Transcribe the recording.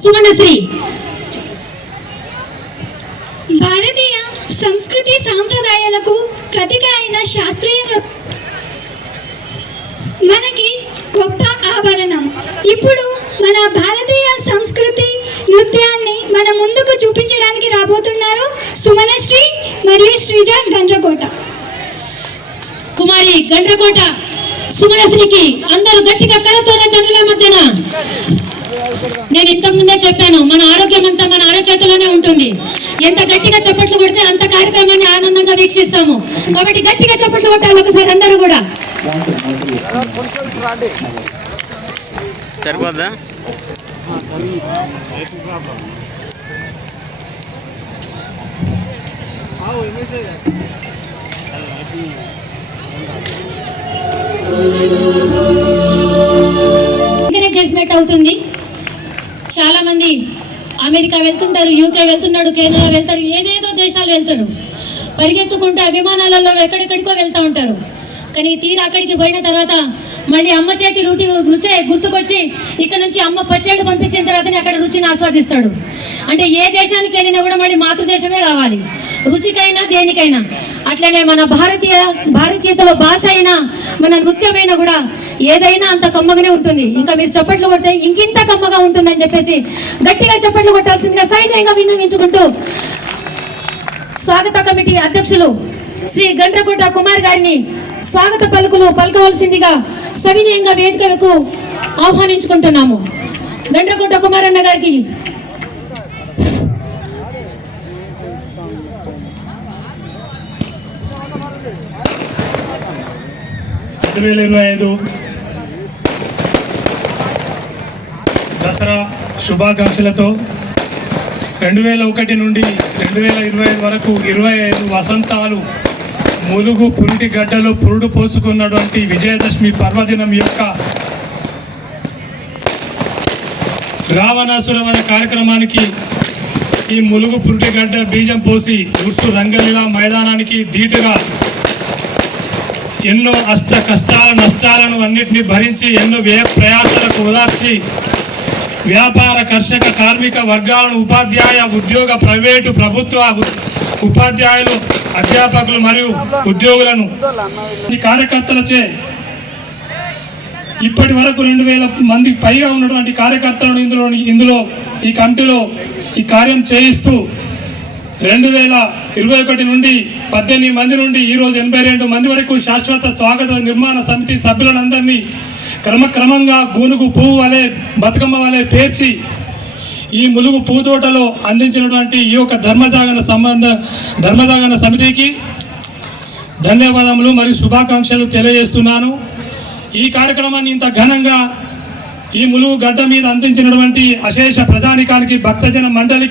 సుమనశ్రీ భారతీయ సంస్కృతి సాంప్రదాయాలకు కథిక అయిన శాస్త్రీయ మనకి గొప్ప ఆభరణం. ఇప్పుడు మన భారతీయ సంస్కృతి నృత్యాన్ని మన ముందుకు చూపించడానికి రాబోతున్నారు సుమనశ్రీ మరియు శ్రీజ గండ్రకోట. కుమారి గండ్రకోట సుమనశ్రీకి అందరూ గట్టిగా కరతోనే తనుల మధ్యన. నేను ఇంతకుముందే చెప్పాను, మన ఆరోగ్యం అంతా మన అరచేతిలోనే ఉంటుంది. ఎంత గట్టిగా చప్పట్లు కొడితే అంత కార్యక్రమాన్ని ఆనందంగా వీక్షిస్తాము. కాబట్టి గట్టిగా చప్పట్లు కొట్టాలి ఒకసారి అందరూ కూడా. సరిపోద్దా? చేసినట్టు అవుతుంది. చాలా మంది అమెరికా వెళ్తుంటారు, యూకే వెళ్తున్నాడు, కేరళ వెళ్తారు, ఏదేదో దేశాలు వెళ్తారు. పరిగెత్తుకుంటూ విమానాలలో ఎక్కడెక్కడికో వెళ్తూ ఉంటారు. కానీ తీరా అక్కడికి పోయిన తర్వాత మళ్ళీ అమ్మ చేతి రుచి గుర్తుకొచ్చి ఇక్కడ నుంచి అమ్మ పచ్చేళ్ళు పంపించిన తర్వాతనే అక్కడ రుచిని ఆస్వాదిస్తాడు. అంటే ఏ దేశానికి వెళ్ళినా కూడా మళ్ళీ మాతృదేశమే కావాలి, రుచికైనా దేనికైనా. అట్లనే మన భారతీయతలో భాష అయినా మన నృత్యమైనా కూడా ఏదైనా అంత కమ్మగానే ఉంటుంది. ఇంకా మీరు చప్పట్లు కొడితే ఇంకింత కమ్మగా ఉంటుందని చెప్పేసి గట్టిగా చప్పట్లు కొట్టాల్సిందిగా సైన్యంగా విన్నవించుకుంటూ స్వాగత కమిటీ అధ్యక్షులు శ్రీ గండ్రకోట కుమార్ గారిని స్వాగత పలుకులు పలకవలసిందిగా సవినయంగా వేదికకు ఆహ్వానించుకుంటున్నాము. గండ్రకోట కుమార్ అన్న గారికి 2025 దసరా శుభాకాంక్షలతో 2001 నుండి 2025 వరకు 25 వసంతాలు ములుగు పురిటి గడ్డలో పురుడు పోసుకున్నటువంటి విజయదశమి పర్వదినం యొక్క రావణాసుర వధ కార్యక్రమానికి ఈ ములుగు పురిటి గడ్డ బీజం పోసి ఉర్సు రంగలీలా మైదానానికి ధీటుగా ఎన్నో అష్ట కష్టాల నష్టాలను అన్నింటినీ భరించి ఎన్నో వ్యయ ప్రయాసాలకు ఓదార్చి వ్యాపార కర్షక కార్మిక వర్గాలను ఉపాధ్యాయ ఉద్యోగ ప్రైవేటు ప్రభుత్వ ఉపాధ్యాయులు అధ్యాపకులు మరియు ఉద్యోగులను ఈ కార్యకర్తలచే ఇప్పటి వరకు 2000 మందికి పైగా ఉన్నటువంటి కార్యకర్తలను ఇందులో ఈ కమిటీలో ఈ కార్యం చేయిస్తూ 2021 నుండి 18 మంది నుండి ఈరోజు 82 మంది వరకు శాశ్వత స్వాగత నిర్మాణ సమితి సభ్యులందరినీ క్రమక్రమంగా గూనుగు పువ్వు వలె బతుకమ్మ వలె పేర్చి ఈ ములుగు పూతోటలో అందించినటువంటి ఈ యొక్క ధర్మజాగరణ సమితికి ధన్యవాదములు మరియు శుభాకాంక్షలు తెలియజేస్తున్నాను. ఈ కార్యక్రమాన్ని ఇంత ఘనంగా ఈ ములుగు గడ్డ మీద అందించినటువంటి అశేష ప్రజానికానికి భక్తజన మండలికి